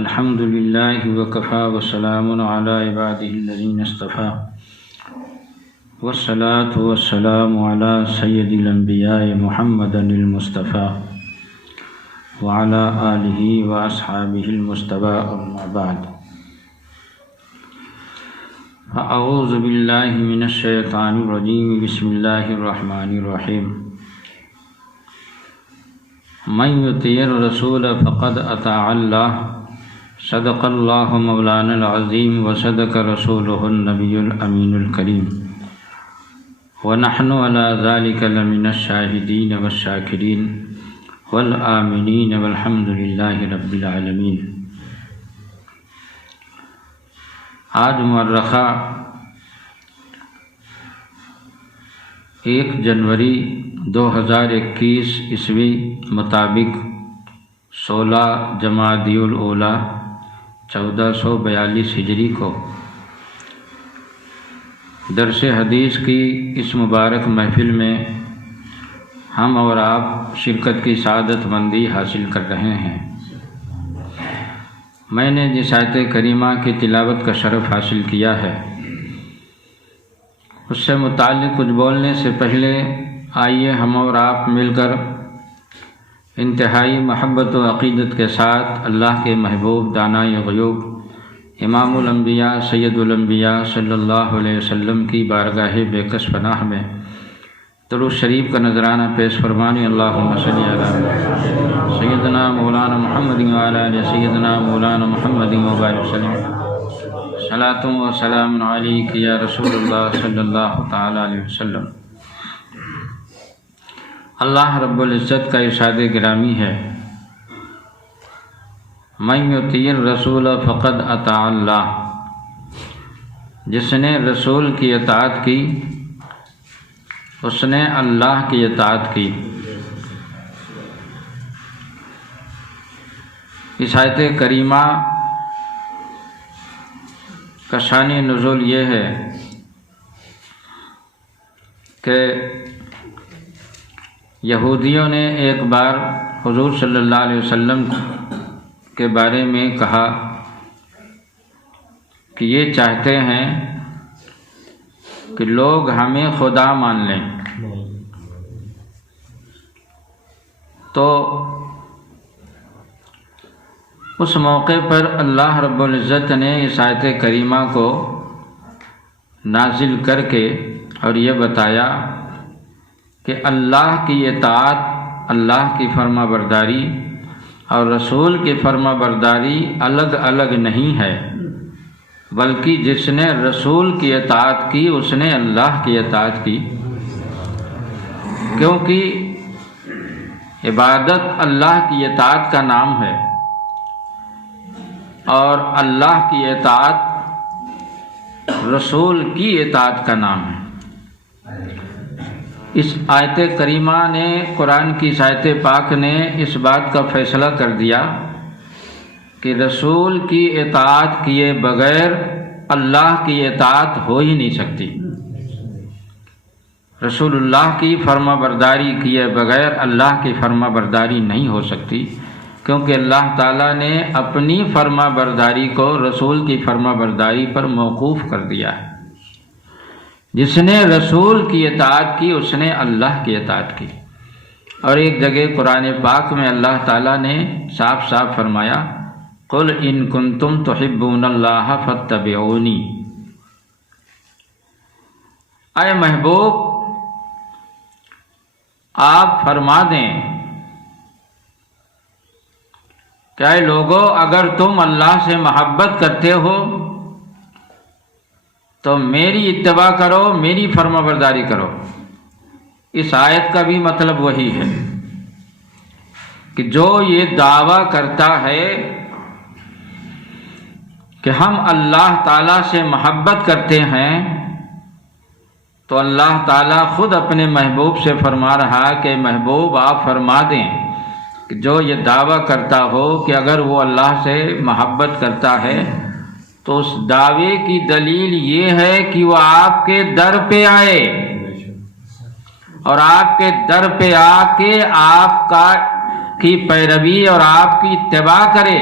الحمد لله وكفى وسلام على عباده الذين اصطفى والصلاة والسلام على سيد الأنبياء محمد المصطفى وعلى آله وأصحابه المجتبى أما بعد فأعوذ بالله من الشيطان الرجيم بسم الله الرحمن الرحيم من يطيع الرسول فقد أطاع الله صدق الله مولانا العظيم وصدق رسوله النبي الأمين الكريم ونحن على ذلك لمن الشاهدين والشاكرين والآمنين والحمد لله رب العالمين۔ آج مورخہ 1 جنوری 2021 عیسوی مطابق 16 جمادی الاولیٰ 1442 ہجری کو درس حدیث کی اس مبارک محفل میں ہم اور آپ شرکت کی سعادت مندی حاصل کر رہے ہیں۔ میں نے جس آیت کریمہ کی تلاوت کا شرف حاصل کیا ہے اس سے متعلق کچھ بولنے سے پہلے آئیے ہم اور آپ مل کر انتہائی محبت و عقیدت کے ساتھ اللہ کے محبوب دانائے غیوب امام الانبیاء سید الانبیاء صلی اللہ علیہ وسلم کی بارگاہ بے کس پناہ میں درود شریف کا نذرانہ پیش فرمانے۔ اللہم صلی علی سیدنا مولانا محمد وعلی آل سیدنا مولانا محمد وبارک وسلم۔ صلاۃ و سلام علیک یا رسول اللہ صلی اللہ تعالی علیہ وسلم۔ اللہ رب العزت کا ارشاد گرامی ہے، من یطیع الرسول فقد اطاع اللہ، جس نے رسول کی اطاعت کی اس نے اللہ کی اطاعت کی۔ اس آیت کریمہ کا شان نزول یہ ہے کہ یہودیوں نے ایک بار حضور صلی اللہ علیہ وسلم کے بارے میں کہا کہ یہ چاہتے ہیں کہ لوگ ہمیں خدا مان لیں، تو اس موقع پر اللہ رب العزت نے اس آیت کریمہ کو نازل کر کے اور یہ بتایا کہ اللہ کی اطاعت، اللہ کی فرما برداری اور رسول کی فرما برداری الگ الگ نہیں ہے، بلکہ جس نے رسول کی اطاعت کی اس نے اللہ کی اطاعت کی، کیونکہ عبادت اللہ کی اطاعت کا نام ہے اور اللہ کی اطاعت رسول کی اطاعت کا نام ہے۔ اس آیت کریمہ نے، قرآن کی اس آیت پاک نے اس بات کا فیصلہ کر دیا کہ رسول کی اطاعت کیے بغیر اللہ کی اطاعت ہو ہی نہیں سکتی، رسول اللہ کی فرما برداری کیے بغیر اللہ کی فرما برداری نہیں ہو سکتی، کیونکہ اللہ تعالیٰ نے اپنی فرما برداری کو رسول کی فرما برداری پر موقوف کر دیا ہے۔ جس نے رسول کی اطاعت کی اس نے اللہ کی اطاعت کی۔ اور ایک جگہ قرآن پاک میں اللہ تعالیٰ نے صاف صاف فرمایا، قل ان کنتم تحبون اللہ فاتبعونی، اے محبوب آپ فرما دیں کہ اے لوگو اگر تم اللہ سے محبت کرتے ہو تو میری اتباع کرو، میری فرما برداری کرو۔ اس آیت کا بھی مطلب وہی ہے کہ جو یہ دعویٰ کرتا ہے کہ ہم اللہ تعالیٰ سے محبت کرتے ہیں تو اللہ تعالیٰ خود اپنے محبوب سے فرما رہا ہے کہ محبوب آپ فرما دیں کہ جو یہ دعویٰ کرتا ہو کہ اگر وہ اللہ سے محبت کرتا ہے تو اس دعوے کی دلیل یہ ہے کہ وہ آپ کے در پہ آئے اور آپ کے در پہ آ کے آپ کی پیروی اور آپ کی اتباع کرے،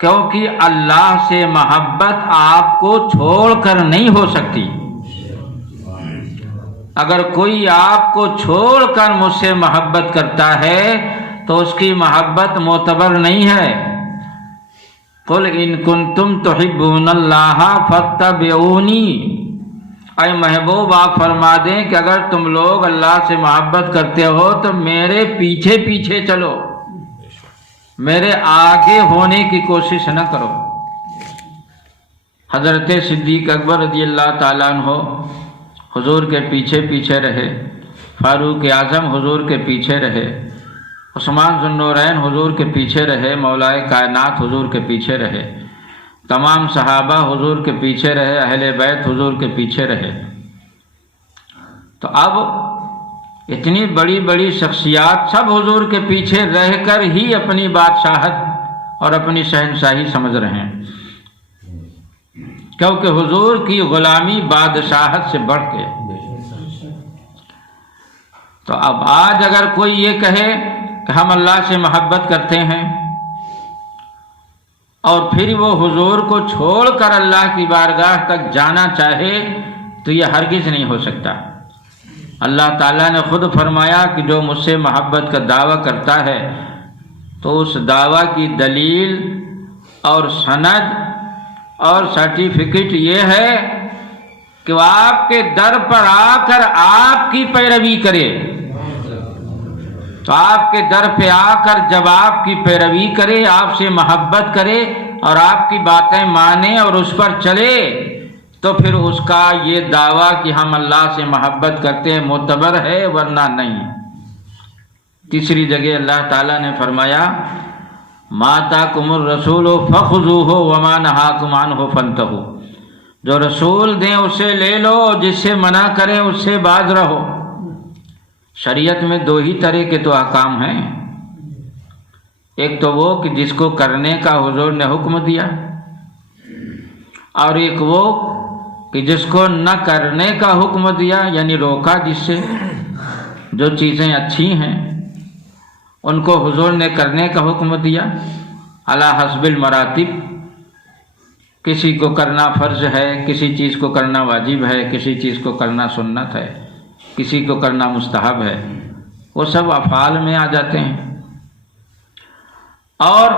کیونکہ اللہ سے محبت آپ کو چھوڑ کر نہیں ہو سکتی۔ اگر کوئی آپ کو چھوڑ کر مجھ سے محبت کرتا ہے تو اس کی محبت معتبر نہیں ہے۔ قل ان کنتم تحبون اللہ فاتبعونی، اے محبوب آپ فرما دیں کہ اگر تم لوگ اللہ سے محبت کرتے ہو تو میرے پیچھے پیچھے چلو، میرے آگے ہونے کی کوشش نہ کرو۔ حضرت صدیق اکبر رضی اللہ تعالیٰ عنہ حضور کے پیچھے پیچھے رہے، فاروق اعظم حضور کے پیچھے رہے، عثمان ذو النورین حضور کے پیچھے رہے، مولائے کائنات حضور کے پیچھے رہے، تمام صحابہ حضور کے پیچھے رہے، اہل بیت حضور کے پیچھے رہے۔ تو اب اتنی بڑی بڑی شخصیات سب حضور کے پیچھے رہ کر ہی اپنی بادشاہت اور اپنی شہنشاہی سمجھ رہے ہیں، کیونکہ حضور کی غلامی بادشاہت سے بڑھ کے۔ تو اب آج اگر کوئی یہ کہے کہ ہم اللہ سے محبت کرتے ہیں اور پھر وہ حضور کو چھوڑ کر اللہ کی بارگاہ تک جانا چاہے تو یہ ہرگز نہیں ہو سکتا۔ اللہ تعالیٰ نے خود فرمایا کہ جو مجھ سے محبت کا دعویٰ کرتا ہے تو اس دعویٰ کی دلیل اور سند اور سرٹیفکیٹ یہ ہے کہ وہ آپ کے در پر آ کر آپ کی پیروی کرے۔ تو آپ کے در پہ آ کر جب آپ کی پیروی کرے، آپ سے محبت کرے اور آپ کی باتیں مانے اور اس پر چلے، تو پھر اس کا یہ دعویٰ کہ ہم اللہ سے محبت کرتے ہیں معتبر ہے، ورنہ نہیں۔ تیسری جگہ اللہ تعالیٰ نے فرمایا ما آتاکم الرسول فخذوہ وما نہاکم عنہ فانتہوا، جو رسول دیں اسے لے لو، جس سے منع کریں اس سے باز رہو۔ شریعت میں دو ہی طرح کے تو احکام ہیں، ایک تو وہ کہ جس کو کرنے کا حضور نے حکم دیا، اور ایک وہ کہ جس کو نہ کرنے کا حکم دیا، یعنی روکا جس سے۔ جو چیزیں اچھی ہیں ان کو حضور نے کرنے کا حکم دیا علی حسب المراتب، کسی کو کرنا فرض ہے، کسی چیز کو کرنا واجب ہے، کسی چیز کو کرنا سنت ہے، کسی کو کرنا مستحب ہے، وہ سب افعال میں آ جاتے ہیں۔ اور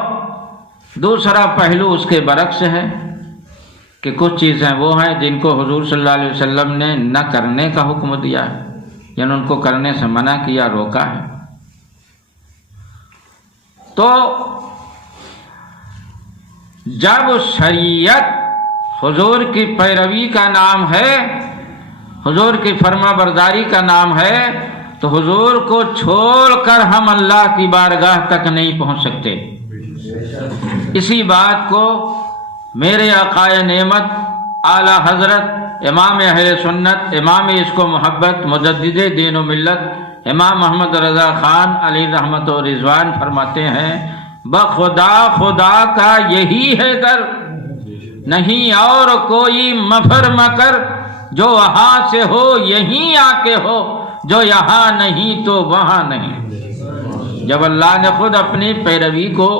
دوسرا پہلو اس کے برعکس ہے کہ کچھ چیزیں وہ ہیں جن کو حضور صلی اللہ علیہ وسلم نے نہ کرنے کا حکم دیا ہے، یعنی ان کو کرنے سے منع کیا، روکا ہے۔ تو جب شریعت حضور کی پیروی کا نام ہے، حضور کی فرما برداری کا نام ہے، تو حضور کو چھوڑ کر ہم اللہ کی بارگاہ تک نہیں پہنچ سکتے۔ اسی بات کو میرے آقائے نعمت اعلی حضرت امام اہل سنت، امام عشق و محبت، مجدد دین و ملت، امام محمد رضا خان علیہ رحمت و رضوان فرماتے ہیں بخدا خدا کا یہی ہے در، نہیں اور کوئی مفر مکر، جو وہاں سے ہو یہیں آ کے ہو، جو یہاں نہیں تو وہاں نہیں۔ جب اللہ نے خود اپنی پیروی کو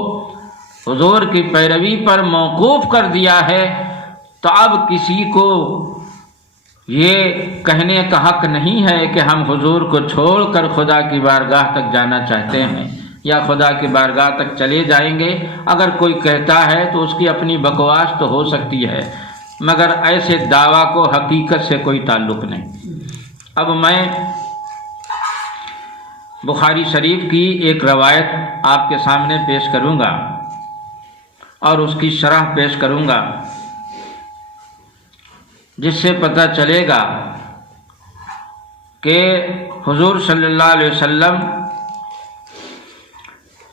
حضور کی پیروی پر موقوف کر دیا ہے تو اب کسی کو یہ کہنے کا حق نہیں ہے کہ ہم حضور کو چھوڑ کر خدا کی بارگاہ تک جانا چاہتے ہیں یا خدا کی بارگاہ تک چلے جائیں گے۔ اگر کوئی کہتا ہے تو اس کی اپنی بکواس تو ہو سکتی ہے، مگر ایسے دعویٰ کو حقیقت سے کوئی تعلق نہیں۔ اب میں بخاری شریف کی ایک روایت آپ کے سامنے پیش کروں گا اور اس کی شرح پیش کروں گا، جس سے پتہ چلے گا کہ حضور صلی اللہ علیہ وسلم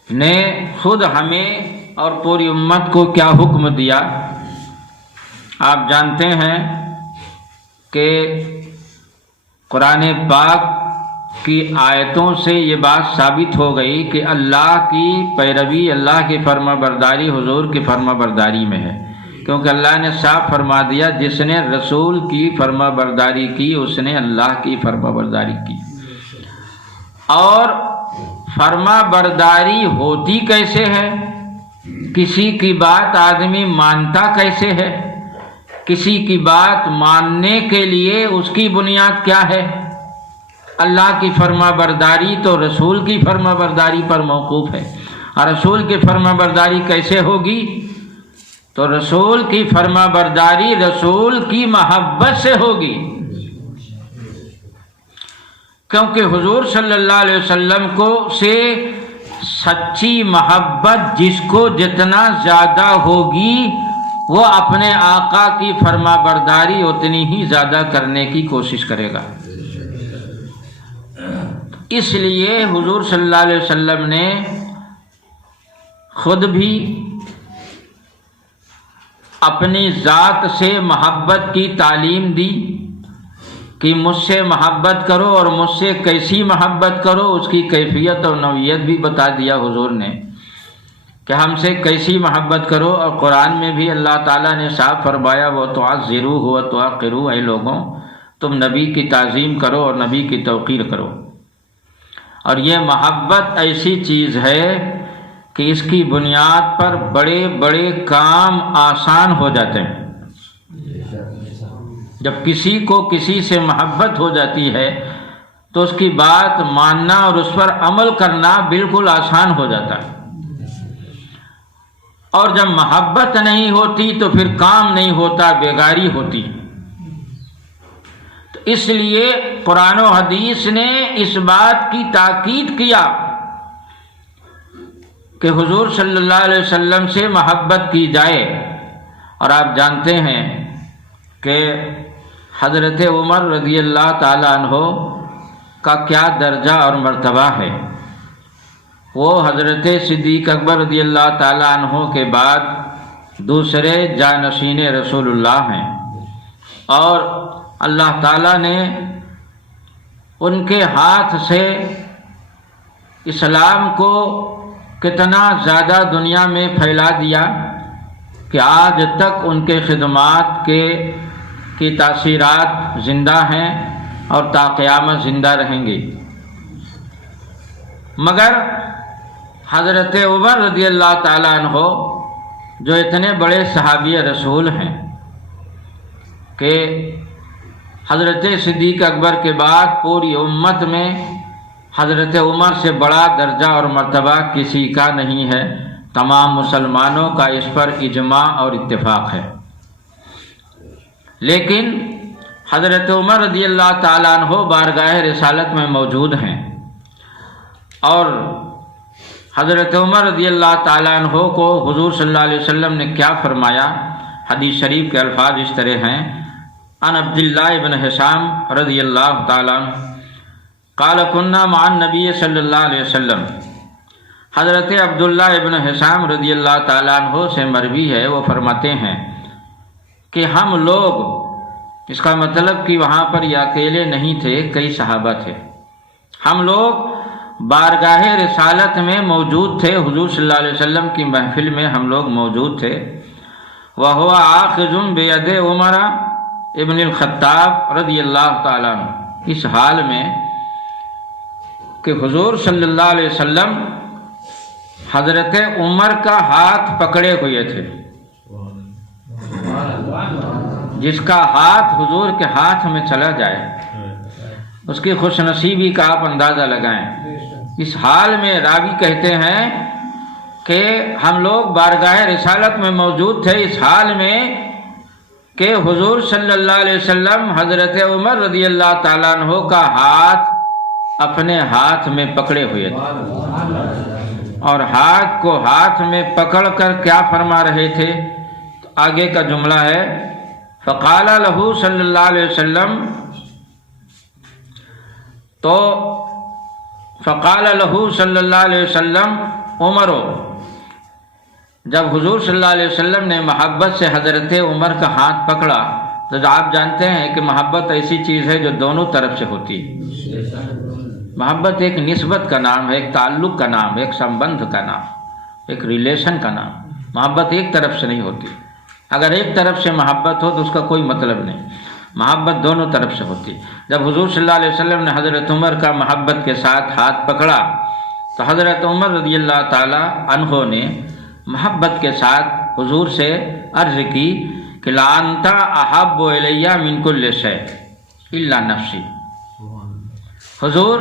نے خود ہمیں اور پوری امت کو کیا حکم دیا۔ آپ جانتے ہیں کہ قرآن پاک کی آیتوں سے یہ بات ثابت ہو گئی کہ اللہ کی پیروی، اللہ کی فرما برداری حضور کی فرما برداری میں ہے، کیونکہ اللہ نے صاف فرما دیا جس نے رسول کی فرما برداری کی اس نے اللہ کی فرما برداری کی۔ اور فرما برداری ہوتی کیسے ہے؟ کسی کی بات آدمی مانتا کیسے ہے؟ کسی کی بات ماننے کے لیے اس کی بنیاد کیا ہے؟ اللہ کی فرما برداری تو رسول کی فرما برداری پر موقوف ہے، اور رسول کی فرما برداری کیسے ہوگی؟ تو رسول کی فرما برداری رسول کی محبت سے ہوگی، کیونکہ حضور صلی اللہ علیہ وسلم کو سے سچی محبت جس کو جتنا زیادہ ہوگی وہ اپنے آقا کی فرما برداری اتنی ہی زیادہ کرنے کی کوشش کرے گا۔ اس لیے حضور صلی اللہ علیہ وسلم نے خود بھی اپنی ذات سے محبت کی تعلیم دی کہ مجھ سے محبت کرو، اور مجھ سے کیسی محبت کرو اس کی کیفیت اور نوعیت بھی بتا دیا حضور نے کہ ہم سے کیسی محبت کرو۔ اور قرآن میں بھی اللہ تعالیٰ نے صاف فرمایا وَتُعَزِّرُوهُ وَتُوَقِّرُوهُ، اے لوگوں تم نبی کی تعظیم کرو اور نبی کی توقیر کرو۔ اور یہ محبت ایسی چیز ہے کہ اس کی بنیاد پر بڑے بڑے کام آسان ہو جاتے ہیں۔ جب کسی کو کسی سے محبت ہو جاتی ہے تو اس کی بات ماننا اور اس پر عمل کرنا بالکل آسان ہو جاتا ہے، اور جب محبت نہیں ہوتی تو پھر کام نہیں ہوتا، بیگاری ہوتی۔ تو اس لیے قرآن و حدیث نے اس بات کی تاکید کیا کہ حضور صلی اللہ علیہ وسلم سے محبت کی جائے۔ اور آپ جانتے ہیں کہ حضرت عمر رضی اللہ تعالیٰ عنہ کا کیا درجہ اور مرتبہ ہے۔ وہ حضرت صدیق اکبر رضی اللہ تعالیٰ عنہ کے بعد دوسرے جانشین رسول اللہ ہیں، اور اللہ تعالیٰ نے ان کے ہاتھ سے اسلام کو کتنا زیادہ دنیا میں پھیلا دیا کہ آج تک ان کے خدمات کی تاثیرات زندہ ہیں اور تا قیامت زندہ رہیں گی۔ مگر حضرت عمر رضی اللہ تعالیٰ عنہ جو اتنے بڑے صحابی رسول ہیں کہ حضرت صدیق اکبر کے بعد پوری امت میں حضرت عمر سے بڑا درجہ اور مرتبہ کسی کا نہیں ہے، تمام مسلمانوں کا اس پر اجماع اور اتفاق ہے۔ لیکن حضرت عمر رضی اللہ تعالیٰ عنہ بارگاہ رسالت میں موجود ہیں، اور حضرت عمر رضی اللہ تعالیٰ عنہ کو حضور صلی اللہ علیہ وسلم نے کیا فرمایا؟ حدیث شریف کے الفاظ اس طرح ہیں: عن عبداللہ بن حشام رضی اللہ تعالیٰ عنہ قال كنا مع النبی صلی اللہ علیہ وسلم۔ حضرت عبداللہ ابن حشام رضی اللہ تعالیٰ عنہ سے مروی ہے، وہ فرماتے ہیں کہ ہم لوگ، اس کا مطلب کہ وہاں پر یہ اکیلے نہیں تھے، کئی صحابہ تھے، ہم لوگ بارگاہ رسالت میں موجود تھے، حضور صلی اللہ علیہ وسلم کی محفل میں ہم لوگ موجود تھے۔ وَهُوَ آخذٌ بِيَدِ عمر ابن الخطاب رضی اللہ تعالیٰ عنہ، اس حال میں کہ حضور صلی اللہ علیہ وسلم حضرت عمر کا ہاتھ پکڑے ہوئے تھے۔ جس کا ہاتھ حضور کے ہاتھ میں چلا جائے اس کی خوش نصیبی کا آپ اندازہ لگائیں۔ اس حال میں راوی کہتے ہیں کہ ہم لوگ بارگاہ رسالت میں موجود تھے، اس حال میں کہ حضور صلی اللہ علیہ وسلم حضرت عمر رضی اللہ تعالیٰ عنہ کا ہاتھ اپنے ہاتھ میں پکڑے ہوئے تھے، اور ہاتھ کو ہاتھ میں پکڑ کر کیا فرما رہے تھے؟ تو آگے کا جملہ ہے فقال له صلی اللہ علیہ وسلم، تو فقال له صلی اللہ علیہ وسلم عمرو، جب حضور صلی اللہ علیہ وسلم نے محبت سے حضرت عمر کا ہاتھ پکڑا، تو آپ جانتے ہیں کہ محبت ایسی چیز ہے جو دونوں طرف سے ہوتی ہے۔ محبت ایک نسبت کا نام ہے، ایک تعلق کا نام، ایک سمبندھ کا نام، ایک ریلیشن کا نام۔ محبت ایک طرف سے نہیں ہوتی۔ اگر ایک طرف سے محبت ہو تو اس کا کوئی مطلب نہیں، محبت دونوں طرف سے ہوتی۔ جب حضور صلی اللہ علیہ وسلم نے حضرت عمر کا محبت کے ساتھ ہاتھ پکڑا تو حضرت عمر رضی اللہ تعالی عنہ نے محبت کے ساتھ حضور سے عرض کی کہ لانتا احب الیہ من کل شیء الا نفسی، حضور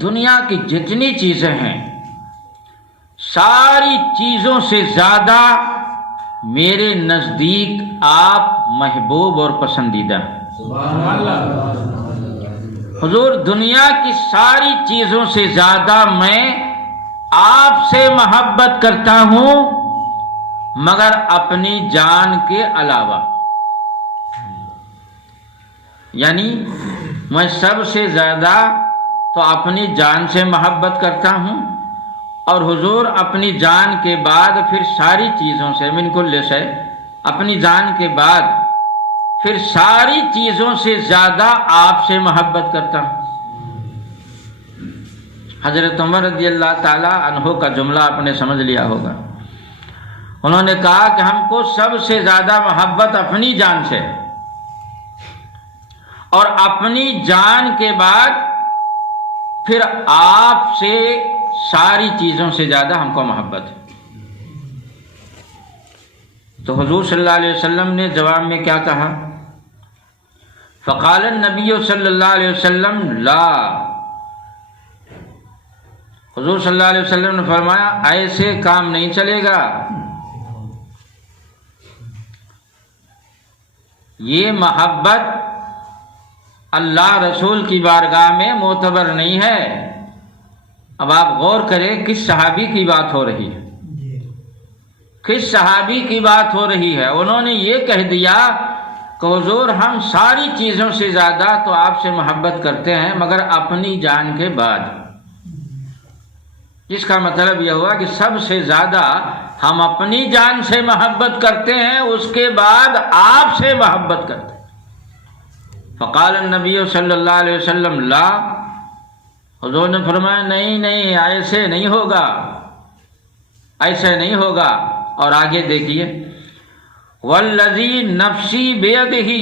دنیا کی جتنی چیزیں ہیں ساری چیزوں سے زیادہ میرے نزدیک آپ محبوب اور پسندیدہ ہیں۔ حضور دنیا کی ساری چیزوں سے زیادہ میں آپ سے محبت کرتا ہوں مگر اپنی جان کے علاوہ، یعنی میں سب سے زیادہ تو اپنی جان سے محبت کرتا ہوں، اور حضور اپنی جان کے بعد پھر ساری چیزوں سے، من کل شیء، اپنی جان کے بعد پھر ساری چیزوں سے زیادہ آپ سے محبت کرتا ہوں۔ حضرت عمر رضی اللہ تعالی عنہ کا جملہ آپ نے سمجھ لیا ہوگا، انہوں نے کہا کہ ہم کو سب سے زیادہ محبت اپنی جان سے، اور اپنی جان کے بعد پھر آپ سے ساری چیزوں سے زیادہ ہم کو محبت ہے۔ تو حضور صلی اللہ علیہ وسلم نے جواب میں کیا کہا؟ فقال النبی صلی اللہ علیہ وسلم لا، حضور صلی اللہ علیہ وسلم نے فرمایا ایسے کام نہیں چلے گا، یہ محبت اللہ رسول کی بارگاہ میں معتبر نہیں ہے۔ اب آپ غور کریں کس صحابی کی بات ہو رہی ہے، کس صحابی کی بات ہو رہی ہے؟ انہوں نے یہ کہہ دیا کہ حضور ہم ساری چیزوں سے زیادہ تو آپ سے محبت کرتے ہیں مگر اپنی جان کے بعد، جس کا مطلب یہ ہوا کہ سب سے زیادہ ہم اپنی جان سے محبت کرتے ہیں، اس کے بعد آپ سے محبت کرتے ہیں۔ فقال النبی صلی اللہ علیہ وسلم لا، حضور نے فرمایا نہیں نہیں ایسے نہیں ہوگا، ایسے نہیں ہوگا۔ اور آگے دیکھیے والذی نفسی بیدہ،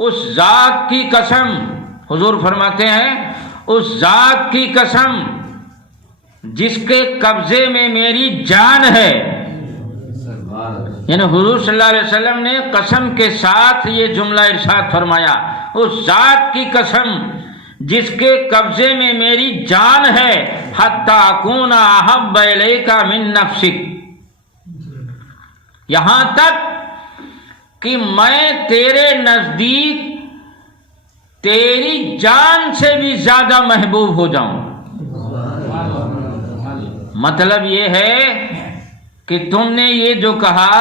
اس ذات کی قسم، حضور فرماتے ہیں اس ذات کی قسم جس کے قبضے میں میری جان ہے، یعنی حضور صلی اللہ علیہ وسلم نے قسم کے ساتھ یہ جملہ ارشاد فرمایا، اس ذات کی قسم جس کے قبضے میں میری جان ہے، حتی اکون احب الیک من نفسک، یہاں تک کہ میں تیرے نزدیک تیری جان سے بھی زیادہ محبوب ہو جاؤں۔ مطلب یہ ہے کہ تم نے یہ جو کہا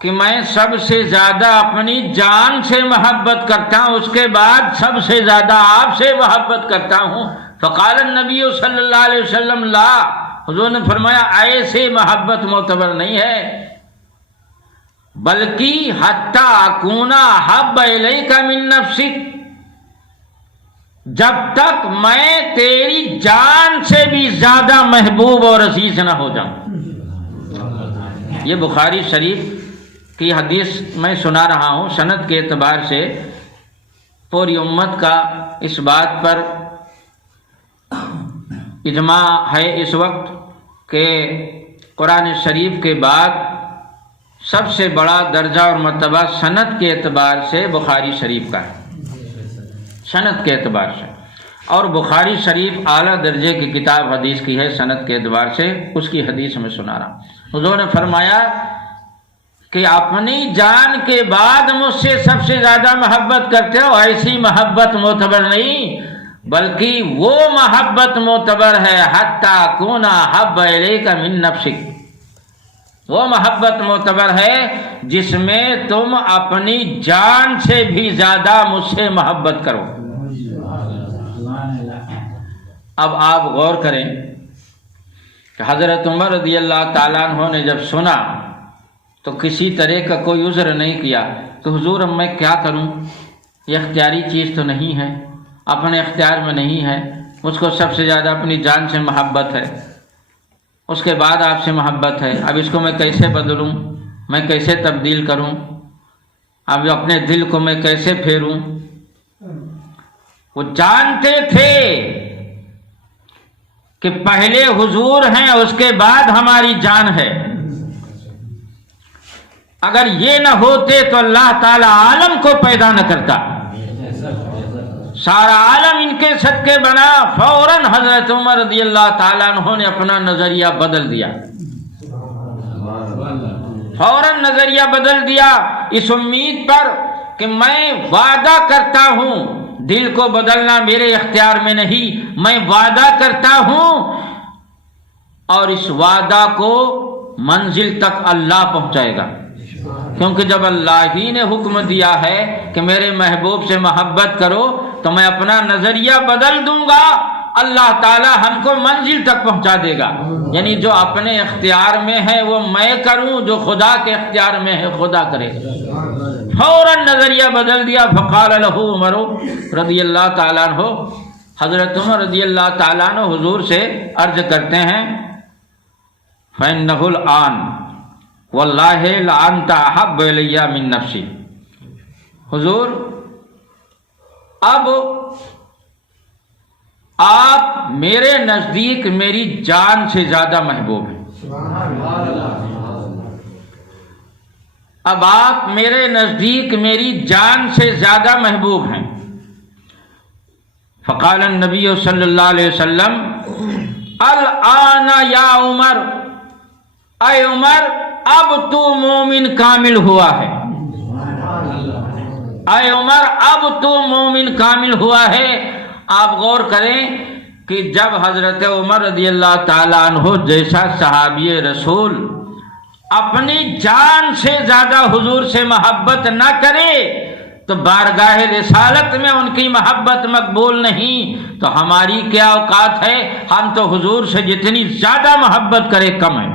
کہ میں سب سے زیادہ اپنی جان سے محبت کرتا ہوں، اس کے بعد سب سے زیادہ آپ سے محبت کرتا ہوں، فقال النبی صلی اللہ علیہ وسلم لا، حضور نے فرمایا ایسے محبت معتبر نہیں ہے، بلکہ حتی اکون احب الیک من نفسک، جب تک میں تیری جان سے بھی زیادہ محبوب اور عزیز نہ ہو جاؤں۔ یہ بخاری شریف کی حدیث میں سنا رہا ہوں، سند کے اعتبار سے پوری امت کا اس بات پر اجماع ہے اس وقت کہ قرآن شریف کے بعد سب سے بڑا درجہ اور مرتبہ سند کے اعتبار سے بخاری شریف کا ہے، سند کے اعتبار سے، اور بخاری شریف اعلیٰ درجے کی کتاب حدیث کی ہے سند کے اعتبار سے، اس کی حدیث میں سنا رہا ہوں۔ حضور نے فرمایا کہ اپنی جان کے بعد مجھ سے سب سے زیادہ محبت کرتے ہو، ایسی محبت معتبر نہیں، بلکہ وہ محبت معتبر ہے حتی اکون احب الیک من نفسک، وہ محبت معتبر ہے جس میں تم اپنی جان سے بھی زیادہ مجھ سے محبت کرو۔ اب آپ غور کریں کہ حضرت عمر رضی اللہ تعالیٰ عنہ نے جب سنا تو کسی طرح کا کوئی عذر نہیں کیا کہ حضور اب میں کیا کروں، یہ اختیاری چیز تو نہیں ہے، اپنے اختیار میں نہیں ہے، مجھ کو سب سے زیادہ اپنی جان سے محبت ہے، اس کے بعد آپ سے محبت ہے، اب اس کو میں کیسے بدلوں، میں کیسے تبدیل کروں، اب اپنے دل کو میں کیسے پھیروں۔ وہ جانتے تھے کہ پہلے حضور ہیں اس کے بعد ہماری جان ہے. اگر یہ نہ ہوتے تو اللہ تعالی عالم کو پیدا نہ کرتا. سارا عالم ان کے صدقے بنا. فوراً حضرت عمر رضی اللہ تعالیٰ عنہ نے اپنا نظریہ بدل دیا. فوراً نظریہ بدل دیا اس امید پر کہ میں وعدہ کرتا ہوں. دل کو بدلنا میرے اختیار میں نہیں، میں وعدہ کرتا ہوں اور اس وعدہ کو منزل تک اللہ پہنچائے گا. کیونکہ جب اللہ ہی نے حکم دیا ہے کہ میرے محبوب سے محبت کرو تو میں اپنا نظریہ بدل دوں گا، اللہ تعالی ہم کو منزل تک پہنچا دے گا. یعنی جو اپنے اختیار میں ہے وہ میں کروں، جو خدا کے اختیار میں ہے خدا کرے. فوراً نظریہ بدل دیا. فقال له عمر رضی اللہ تعالیٰ عنہ، حضرت عمر رضی اللہ تعالیٰ عنہ حضور سے عرض کرتے ہیں فإنه الآن واللہ لأنت احب الی من نفسی. حضور اب آپ میرے نزدیک میری جان سے زیادہ محبوب ہیں. اب آپ میرے نزدیک میری جان سے زیادہ محبوب ہیں. فقال النبی صلی اللہ علیہ وسلم الآن یا عمر، اے عمر اب تو مومن کامل ہوا ہے. اے عمر اب تو مومن کامل ہوا ہے. آپ غور کریں کہ جب حضرت عمر رضی اللہ تعالیٰ عنہ جیسا صحابی رسول اپنی جان سے زیادہ حضور سے محبت نہ کرے تو بارگاہ رسالت میں ان کی محبت مقبول نہیں. تو ہماری کیا اوقات ہے؟ ہم تو حضور سے جتنی زیادہ محبت کرے کم ہے.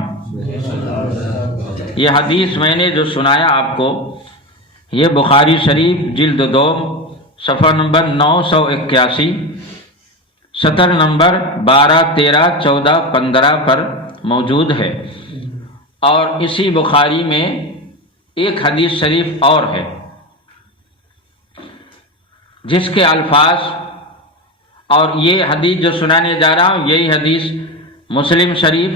یہ حدیث میں نے جو سنایا آپ کو، یہ بخاری شریف جلد 2 صفحہ نمبر 981، سطر نمبر 12، 13، 14، 15 پر موجود ہے. اور اسی بخاری میں ایک حدیث شریف اور ہے جس کے الفاظ، اور یہ حدیث جو سنانے جا رہا ہوں یہی حدیث مسلم شریف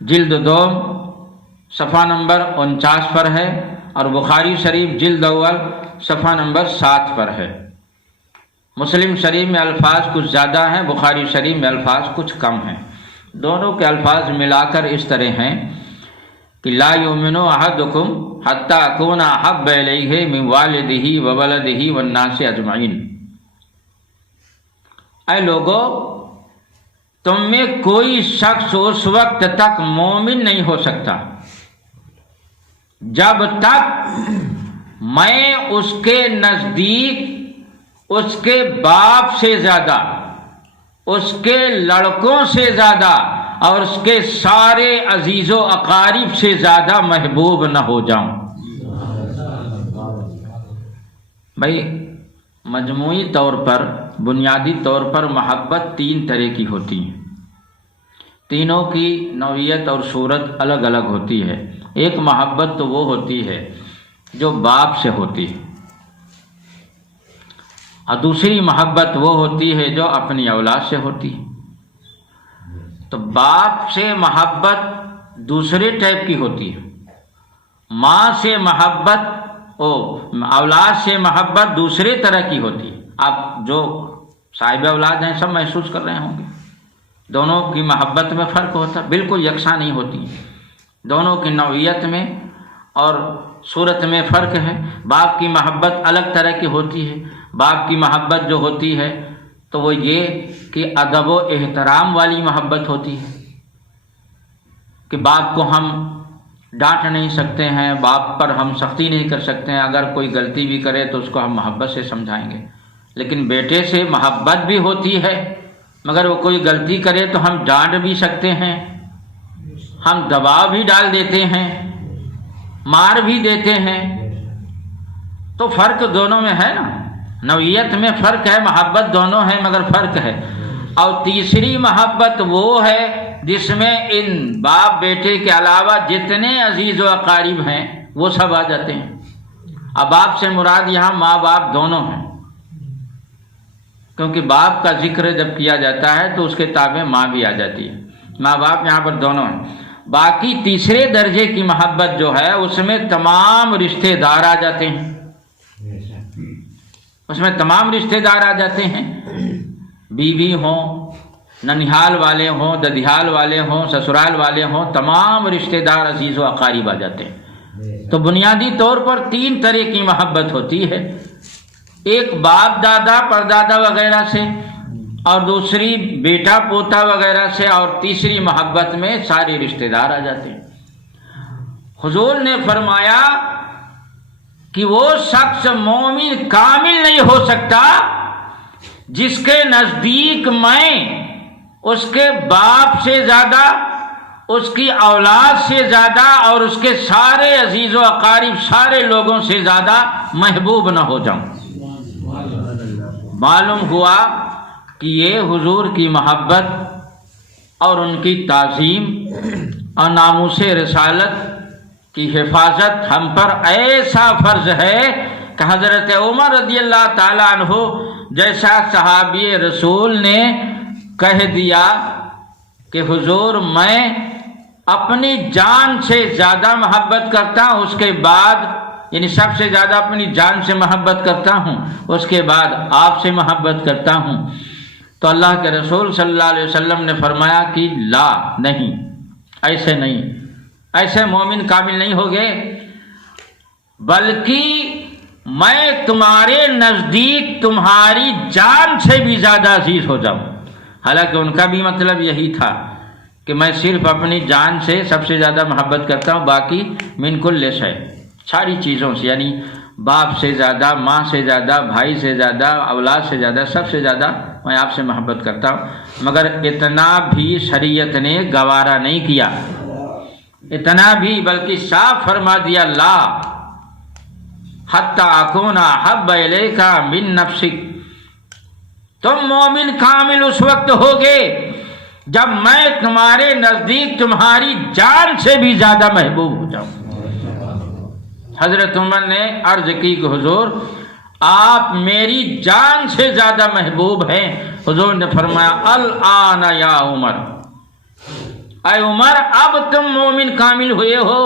جلد 2 صفحہ نمبر 49 پر ہے، اور بخاری شریف جلد اول صفحہ نمبر 7 پر ہے. مسلم شریف میں الفاظ کچھ زیادہ ہیں، بخاری شریف میں الفاظ کچھ کم ہیں. دونوں کے الفاظ ملا کر اس طرح ہیں کہ لا یؤمن احدکم حتی اکون احب الیہ من والدہ وولدہ والناس اجمعین. اے لوگو، تم میں کوئی شخص اس وقت تک مومن نہیں ہو سکتا جب تک میں اس کے نزدیک اس کے باپ سے زیادہ، اس کے لڑکوں سے زیادہ اور اس کے سارے عزیز و اقارب سے زیادہ محبوب نہ ہو جاؤں. بھائی مجموعی طور پر، بنیادی طور پر محبت 3 طرح کی ہوتی ہیں. تینوں کی نوعیت اور صورت الگ الگ ہوتی ہے. ایک محبت تو وہ ہوتی ہے جو باپ سے ہوتی ہے، اور دوسری محبت وہ ہوتی ہے جو اپنی اولاد سے ہوتی ہے. تو باپ سے محبت دوسرے ٹائپ کی ہوتی ہے، ماں سے محبت اولاد سے محبت دوسرے طرح کی ہوتی ہے. آپ جو صاحب اولاد ہیں سب محسوس کر رہے ہوں گے. دونوں کی محبت میں فرق ہوتا ہے، بالکل یکساں نہیں ہوتی. دونوں کی نوعیت میں اور صورت میں فرق ہے. باپ کی محبت الگ طرح کی ہوتی ہے. باپ کی محبت جو ہوتی ہے تو وہ یہ کہ ادب و احترام والی محبت ہوتی ہے کہ باپ کو ہم ڈانٹ نہیں سکتے ہیں، باپ پر ہم سختی نہیں کر سکتے ہیں. اگر کوئی غلطی بھی کرے تو اس کو ہم محبت سے سمجھائیں گے. لیکن بیٹے سے محبت بھی ہوتی ہے، مگر وہ کوئی غلطی کرے تو ہم ڈانٹ بھی سکتے ہیں، ہم دباؤ بھی ڈال دیتے ہیں، مار بھی دیتے ہیں. تو فرق دونوں میں ہے نا، نوعیت میں فرق ہے، محبت دونوں ہے مگر فرق ہے. اور تیسری محبت وہ ہے جس میں ان باپ بیٹے کے علاوہ جتنے عزیز و اقارب ہیں وہ سب آ جاتے ہیں. اب باپ سے مراد یہاں ماں باپ دونوں ہیں. کیونکہ باپ کا ذکر جب کیا جاتا ہے تو اس کے تابع ماں بھی آ جاتی ہے، ماں باپ یہاں پر دونوں ہیں۔ باقی تیسرے درجے کی محبت جو ہے اس میں تمام رشتہ دار آ جاتے ہیں، اس میں تمام رشتہ دار آ جاتے ہیں، بیوی ہوں، ننیحال والے ہوں، ددیال والے ہوں، سسرال والے ہوں، تمام رشتہ دار عزیز و اقارب آ جاتے ہیں۔ تو بنیادی طور پر 3 طرح کی محبت ہوتی ہے، ایک باپ دادا پردادا وغیرہ سے، اور دوسری بیٹا پوتا وغیرہ سے، اور تیسری محبت میں سارے رشتہ دار آ جاتے ہیں۔ حضور نے فرمایا کہ وہ شخص مومن کامل نہیں ہو سکتا جس کے نزدیک میں اس کے باپ سے زیادہ، اس کی اولاد سے زیادہ، اور اس کے سارے عزیز و اقارب سارے لوگوں سے زیادہ محبوب نہ ہو جاؤں۔ معلوم ہوا کہ یہ حضور کی محبت اور ان کی تعظیم اور ناموس رسالت کی حفاظت ہم پر ایسا فرض ہے کہ حضرت عمر رضی اللہ تعالیٰ عنہ جیسا صحابی رسول نے کہہ دیا کہ حضور میں اپنی جان سے زیادہ محبت کرتا ہوں، اس کے بعد یعنی سب سے زیادہ اپنی جان سے محبت کرتا ہوں، اس کے بعد آپ سے محبت کرتا ہوں۔ تو اللہ کے رسول صلی اللہ علیہ وسلم نے فرمایا کہ لا، نہیں، ایسے نہیں، ایسے مومن کامل نہیں ہوگے، بلکہ میں تمہارے نزدیک تمہاری جان سے بھی زیادہ عزیز ہو جاؤں۔ حالانکہ ان کا بھی مطلب یہی تھا کہ میں صرف اپنی جان سے سب سے زیادہ محبت کرتا ہوں، باقی من کل شے، ساری چیزوں سے، یعنی باپ سے زیادہ، ماں سے زیادہ، بھائی سے زیادہ، اولاد سے زیادہ، سب سے زیادہ میں آپ سے محبت کرتا ہوں۔ مگر اتنا بھی شریعت نے گوارا نہیں کیا، اتنا بھی، بلکہ صاف فرما دیا لا حتی اکون احب الیک من نفسک، تم مومن کامل اس وقت ہوگے جب میں تمہارے نزدیک تمہاری جان سے بھی زیادہ محبوب ہو جاؤں۔ حضرت عمر نے عرض کی کہ حضور آپ میری جان سے زیادہ محبوب ہیں۔ حضور نے فرمایا الآن یا عمر، اے عمر اب تم مومن کامل ہوئے ہو۔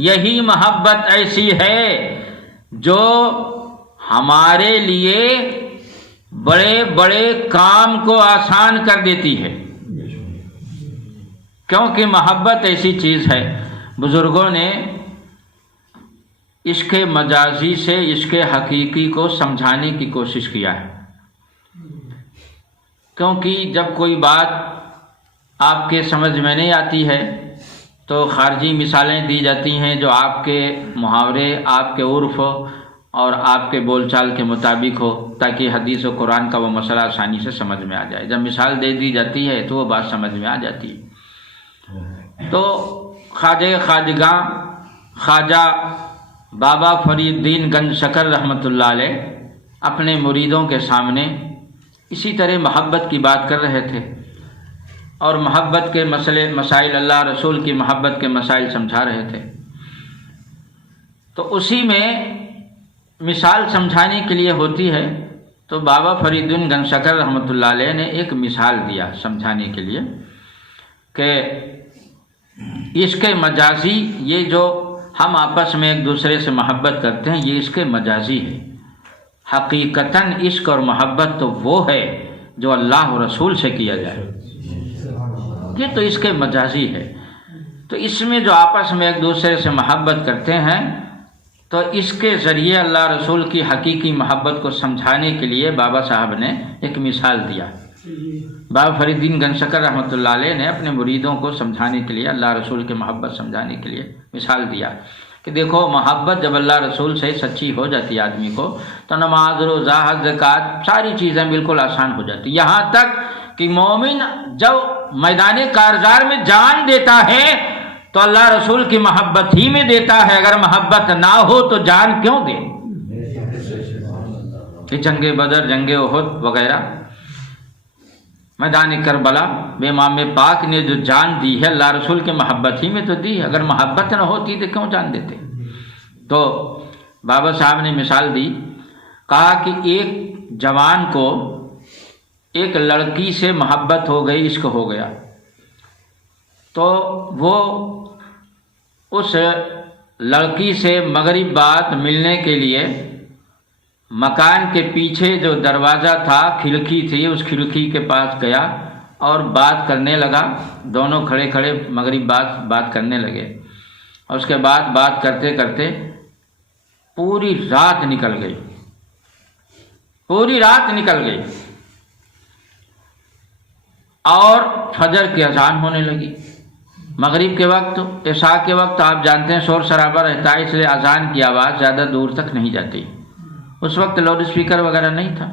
یہی محبت ایسی ہے جو ہمارے لیے بڑے بڑے کام کو آسان کر دیتی ہے، کیونکہ محبت ایسی چیز ہے۔ بزرگوں نے عشق مجازی سے عشق حقیقی کو سمجھانے کی کوشش کیا ہے، کیونکہ جب کوئی بات آپ کے سمجھ میں نہیں آتی ہے تو خارجی مثالیں دی جاتی ہیں جو آپ کے محاورے، آپ کے عرف اور آپ کے بول چال کے مطابق ہو، تاکہ حدیث و قرآن کا وہ مسئلہ آسانی سے سمجھ میں آ جائے۔ جب مثال دے دی جاتی ہے تو وہ بات سمجھ میں آ جاتی ہے۔ تو خواجہ خواجگاں خواجہ بابا فرید الدین گنج شکر رحمۃ اللہ علیہ اپنے مریدوں کے سامنے اسی طرح محبت کی بات کر رہے تھے، اور محبت کے مسائل، اللہ رسول کی محبت کے مسائل سمجھا رہے تھے۔ تو اسی میں مثال سمجھانے کے لیے ہوتی ہے، تو بابا فرید الدین گنج شکر رحمۃ اللہ علیہ نے ایک مثال دیا سمجھانے کے لیے کہ عشق مجازی، یہ جو ہم آپس میں ایک دوسرے سے محبت کرتے ہیں، یہ عشق مجازی ہے۔ حقیقتاً عشق اور محبت تو وہ ہے جو اللہ و رسول سے کیا جائے، یہ تو عشق مجازی ہے۔ تو اس میں جو آپس میں ایک دوسرے سے محبت کرتے ہیں، تو اس کے ذریعے اللہ رسول کی حقیقی محبت کو سمجھانے کے لیے بابا صاحب نے ایک مثال دیا۔ بابا فرید الدین گنج شکر رحمۃ اللہ علیہ نے اپنے مریدوں کو سمجھانے کے لیے، اللہ رسول کی محبت سمجھانے کے لیے مثال دیا کہ دیکھو، محبت جب اللہ رسول سے سچی ہو جاتی ہے آدمی کو، تو نماز، روزہ، حج، زکوٰۃ ساری چیزیں بالکل آسان ہو جاتی، یہاں تک کہ مومن جب میدان کارزار میں جان دیتا ہے تو اللہ رسول کی محبت ہی میں دیتا ہے۔ اگر محبت نہ ہو تو جان کیوں دے؟ کہ جنگ بدر، جنگ احد وغیرہ، میدان کربلا میں امام پاک نے جو جان دی ہے اللہ رسول کے محبت ہی میں تو دی، اگر محبت نہ ہوتی تو کیوں جان دیتے؟ تو بابا صاحب نے مثال دی، کہا کہ ایک جوان کو ایک لڑکی سے محبت ہو گئی، عشق ہو گیا، تو وہ اس لڑکی سے مغرب بعد ملنے کے لیے مکان کے پیچھے جو دروازہ تھا، کھڑکی تھی، اس کھڑکی کے پاس گیا اور بات کرنے لگا۔ دونوں کھڑے کھڑے مغرب بعد بات کرنے لگے، اور اس کے بعد بات کرتے کرتے پوری رات نکل گئی، پوری رات نکل گئی، اور فجر کی اذان ہونے لگی۔ مغرب کے وقت، عشاء کے وقت آپ جانتے ہیں شور شرابہ رہتا ہے، اس لیے اذان کی آواز زیادہ دور تک نہیں جاتی۔ اس وقت لاؤڈ اسپیکر وغیرہ نہیں تھا،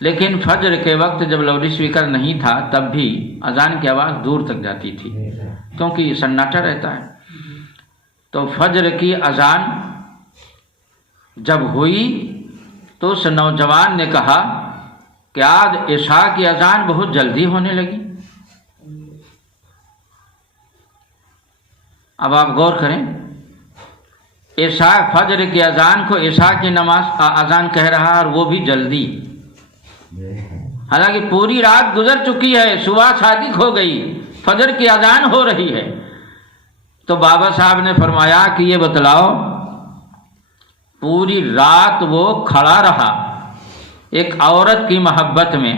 لیکن فجر کے وقت جب لاؤڈ اسپیکر نہیں تھا تب بھی اذان کی آواز دور تک جاتی تھی، کیونکہ سناٹا رہتا ہے۔ تو فجر کی اذان جب ہوئی تو اس نوجوان نے کہا کہ آج عشاء کی اذان بہت جلدی ہونے لگی۔ اب آپ غور کریں، عشاء فجر کی اذان کو عشاء کی نماز اذان کہہ رہا، اور وہ بھی جلدی، حالانکہ پوری رات گزر چکی ہے، صبح صادق ہو گئی، فجر کی اذان ہو رہی ہے۔ تو بابا صاحب نے فرمایا کہ یہ بتلاؤ، پوری رات وہ کھڑا رہا ایک عورت کی محبت میں،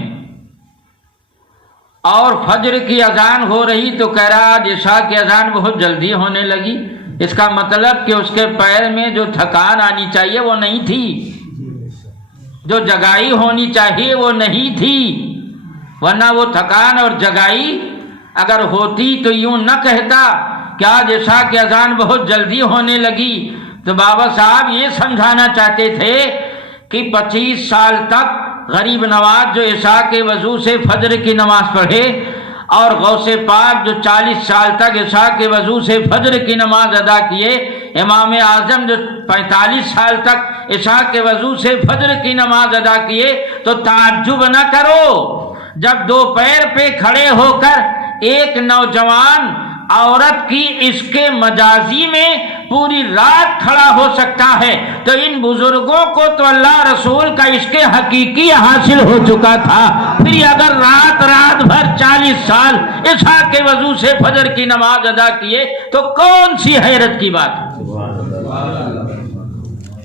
اور فجر کی اذان ہو رہی تو کہہ رہا آج عشاء کی اذان بہت جلدی ہونے لگی۔ اس کا مطلب کہ اس کے پیر میں جو تھکان آنی چاہیے وہ نہیں تھی، جو جگائی ہونی چاہیے وہ نہیں تھی، ورنہ وہ تھکان اور جگائی اگر ہوتی تو یوں نہ کہتا کہ آج عشاء کی اذان بہت جلدی ہونے لگی۔ تو بابا صاحب یہ سمجھانا چاہتے تھے کہ 25 سال تک غریب نواز جو عشاء کے وضو سے فجر کی نماز پڑھے، اور غوث پاک جو 40 سال تک عشاء کے وضو سے فجر کی نماز ادا کیے، امام اعظم جو 45 سال تک عشاء کے وضو سے فجر کی نماز ادا کیے، تو تعجب نہ کرو جب دو پیر پہ کھڑے ہو کر ایک نوجوان عورت کی عشق مجازی میں پوری رات کھڑا ہو سکتا ہے، تو ان بزرگوں کو تو اللہ رسول کا عشق حقیقی حاصل ہو چکا تھا، پھر اگر رات بھر 40 سال عشاء کے وضو سے فجر کی نماز ادا کیے تو کون سی حیرت کی بات ہے،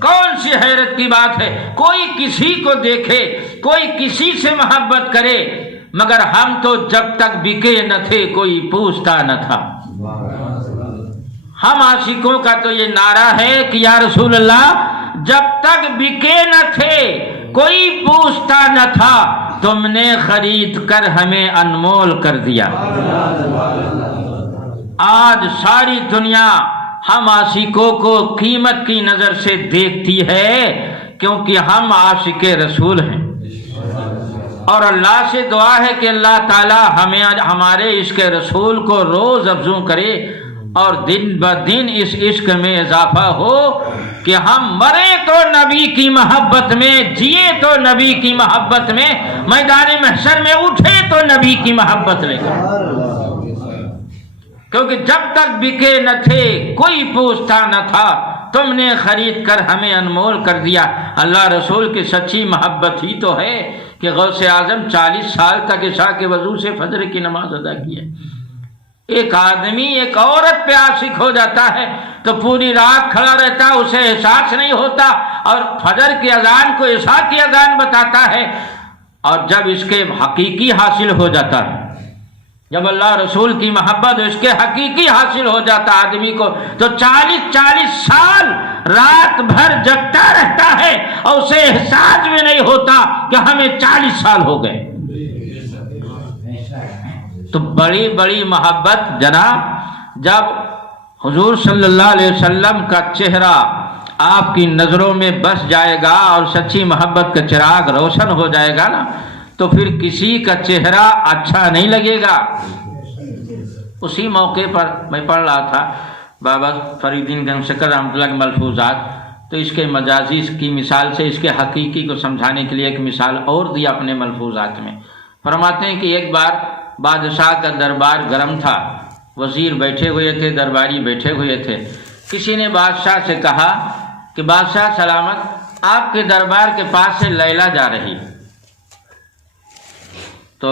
کون سی حیرت کی بات ہے۔ کوئی کسی کو دیکھے، کوئی کسی سے محبت کرے، مگر ہم تو جب تک بکے نہ تھے کوئی پوچھتا نہ تھا۔ ہم عاشقوں کا تو یہ نعرہ ہے کہ یا رسول اللہ جب تک بکے نہ تھے کوئی پوچھتا نہ تھا، تم نے خرید کر ہمیں انمول کر دیا۔ آج ساری دنیا ہم عاشقوں کو قیمت کی نظر سے دیکھتی ہے، کیونکہ ہم عاشق رسول ہیں، اور اللہ سے دعا ہے کہ اللہ تعالی ہمیں ہمارے عشق رسول کو روز افزوں کرے، اور دن بدن اس عشق میں اضافہ ہو کہ ہم مرے تو نبی کی محبت میں، جیے تو نبی کی محبت میں، میدان محشر میں اٹھے تو نبی کی محبت لے کر، کیونکہ جب تک بکے نہ تھے کوئی پوچھتا نہ تھا، تم نے خرید کر ہمیں انمول کر دیا۔ اللہ رسول کی سچی محبت ہی تو ہے کہ غوث اعظم 40 سال تک عشاء کے وضو سے فجر کی نماز ادا کی ہے۔ ایک آدمی ایک عورت پہ عاشق ہو جاتا ہے تو پوری رات کھڑا رہتا، اسے احساس نہیں ہوتا، اور فجر کی اذان کو عشاء کی اذان بتاتا ہے، اور جب اس کے حقیقی حاصل ہو جاتا ہے، جب اللہ رسول کی محبت اس کے حقیقی حاصل ہو جاتا آدمی کو، تو 40 سال رات بھر جگتا رہتا ہے اور اسے احساس بھی نہیں ہوتا کہ ہمیں 40 سال ہو گئے۔ تو بڑی بڑی محبت جناب، جب حضور صلی اللہ علیہ وسلم کا چہرہ آپ کی نظروں میں بس جائے گا اور سچی محبت کا چراغ روشن ہو جائے گا نا، تو پھر کسی کا چہرہ اچھا نہیں لگے گا۔ اسی موقع پر میں پڑھ رہا تھا بابا فرید الدین گنج شکر رحمۃ اللہ کے ملفوظات، تو اس کے مجازی کی مثال سے اس کے حقیقی کو سمجھانے کے لیے ایک مثال اور دیا اپنے ملفوظات میں۔ فرماتے ہیں کہ ایک بار بادشاہ کا دربار گرم تھا، وزیر بیٹھے ہوئے تھے، درباری بیٹھے ہوئے تھے۔ کسی نے بادشاہ سے کہا کہ بادشاہ سلامت، آپ کے دربار کے پاس سے لیلا جا رہی۔ تو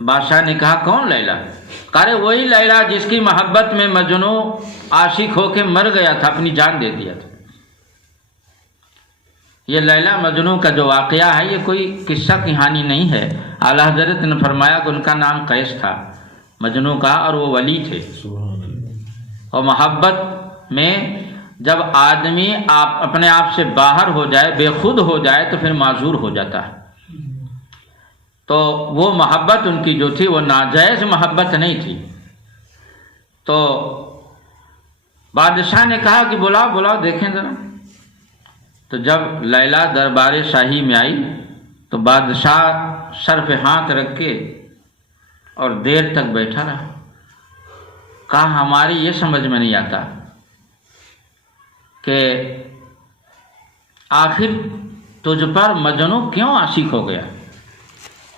بادشاہ نے کہا کون لیلا؟ کہا وہی لیلا جس کی محبت میں مجنو عاشق ہو کے مر گیا تھا، اپنی جان دے دیا تھا۔ یہ لیلا مجنو کا جو واقعہ ہے یہ کوئی قصہ کہانی نہیں ہے۔ اعلیٰ حضرت نے فرمایا کہ ان کا نام قیس تھا مجنو کا، اور وہ ولی تھے۔ اور محبت میں جب آدمی اپنے آپ سے باہر ہو جائے، بے خود ہو جائے، تو پھر معذور ہو جاتا ہے۔ تو وہ محبت ان کی جو تھی وہ ناجائز محبت نہیں تھی۔ تو بادشاہ نے کہا کہ بلاؤ دیکھیں ذرا۔ تو جب لیلا دربار شاہی میں آئی تو بادشاہ سر پہ ہاتھ رکھ کے اور دیر تک بیٹھا رہا۔ کہا ہماری یہ سمجھ میں نہیں آتا کہ آخر تجھ پر مجنو کیوں عاشق ہو گیا؟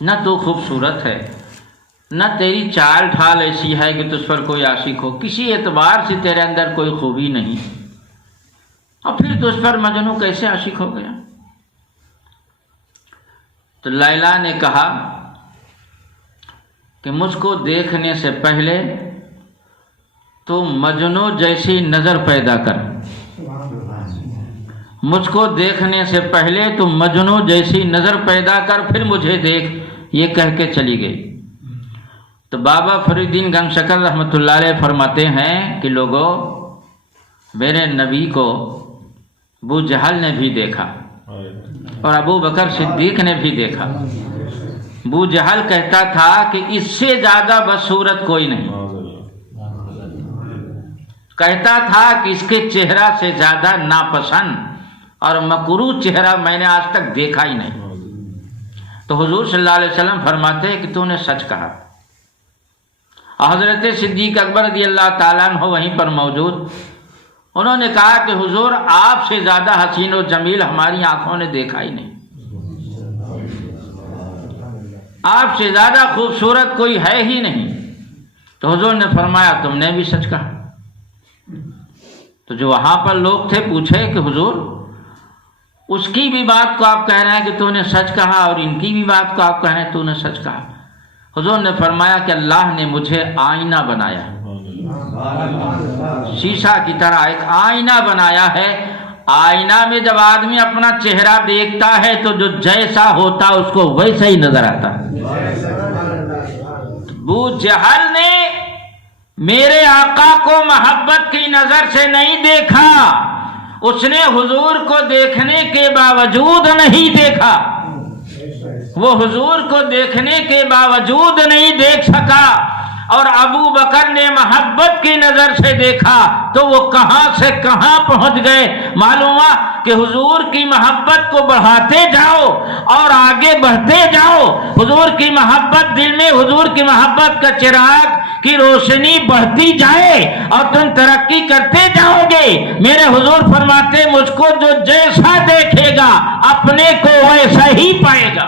نہ تو خوبصورت ہے، نہ تیری چال ڈھال ایسی ہے کہ تجھ پر کوئی عاشق ہو، کسی اعتبار سے تیرے اندر کوئی خوبی نہیں، اور پھر تجھ پر مجنو کیسے عاشق ہو گیا؟ تو لیلا نے کہا کہ مجھ کو دیکھنے سے پہلے تو مجنو جیسی نظر پیدا کر، مجھ کو دیکھنے سے پہلے تو مجنو جیسی نظر پیدا کر، پھر مجھے دیکھ، یہ کہہ کے چلی گئی۔ تو بابا فرید الدین گنگ شکر رحمۃ اللہ علیہ فرماتے ہیں کہ لوگوں، میرے نبی کو ابو جہل نے بھی دیکھا اور ابو بکر صدیق نے بھی دیکھا۔ ابو جہل کہتا تھا کہ اس سے زیادہ بدصورت کوئی نہیں، کہتا تھا کہ اس کے چہرہ سے زیادہ ناپسند اور مکروہ چہرہ میں نے آج تک دیکھا ہی نہیں۔ تو حضور صلی اللہ علیہ وسلم فرماتے ہیں کہ تو نے سچ کہا۔ حضرت صدیق اکبر رضی اللہ تعالیٰ عنہ وہیں پر موجود، انہوں نے کہا کہ حضور آپ سے زیادہ حسین و جمیل ہماری آنکھوں نے دیکھا ہی نہیں، آپ سے زیادہ خوبصورت کوئی ہے ہی نہیں۔ تو حضور نے فرمایا تم نے بھی سچ کہا۔ تو جو وہاں پر لوگ تھے پوچھے کہ حضور اس کی بھی بات کو آپ کہہ رہے ہیں کہ تو نے سچ کہا، اور ان کی بھی بات کو آپ کہہ رہے ہیں تو نے سچ کہا۔ حضور نے فرمایا کہ اللہ نے مجھے آئینہ بنایا، شیشہ کی طرح ایک آئینہ بنایا ہے۔ آئینہ میں جب آدمی اپنا چہرہ دیکھتا ہے تو جو جیسا ہوتا اس کو ویسا ہی نظر آتا ہے۔ ابو جہل نے میرے آقا کو محبت کی نظر سے نہیں دیکھا، اس نے حضور کو دیکھنے کے باوجود نہیں دیکھا، وہ حضور کو دیکھنے کے باوجود نہیں دیکھ سکا، اور ابو بکر نے محبت کی نظر سے دیکھا تو وہ کہاں سے کہاں پہنچ گئے۔ معلوم ہوا کہ حضور کی محبت کو بڑھاتے جاؤ اور آگے بڑھتے جاؤ، حضور کی محبت دل میں، حضور کی محبت کا چراغ کی روشنی بڑھتی جائے اور تم ترقی کرتے جاؤ گے۔ میرے حضور فرماتے مجھ کو جو جیسا دیکھے گا اپنے کو ویسا ہی پائے گا،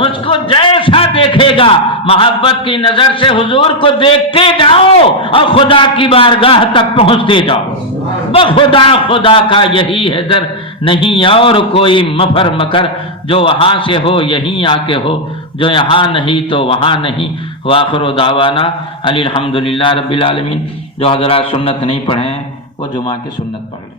مجھ کو جیسا دیکھے گا۔ محبت کی نظر سے حضور کو دیکھتے جاؤ اور خدا کی بارگاہ تک پہنچتے جاؤ۔ بخدا خدا کا یہی ہے در، نہیں اور کوئی مفر مکر، جو وہاں سے ہو یہیں آ کے ہو، جو یہاں نہیں تو وہاں نہیں۔ وآخر دعوانا الحمدللہ رب العالمین۔ جو حضرات سنت نہیں پڑھے ہیں وہ جمعہ کی سنت پڑھ لیں۔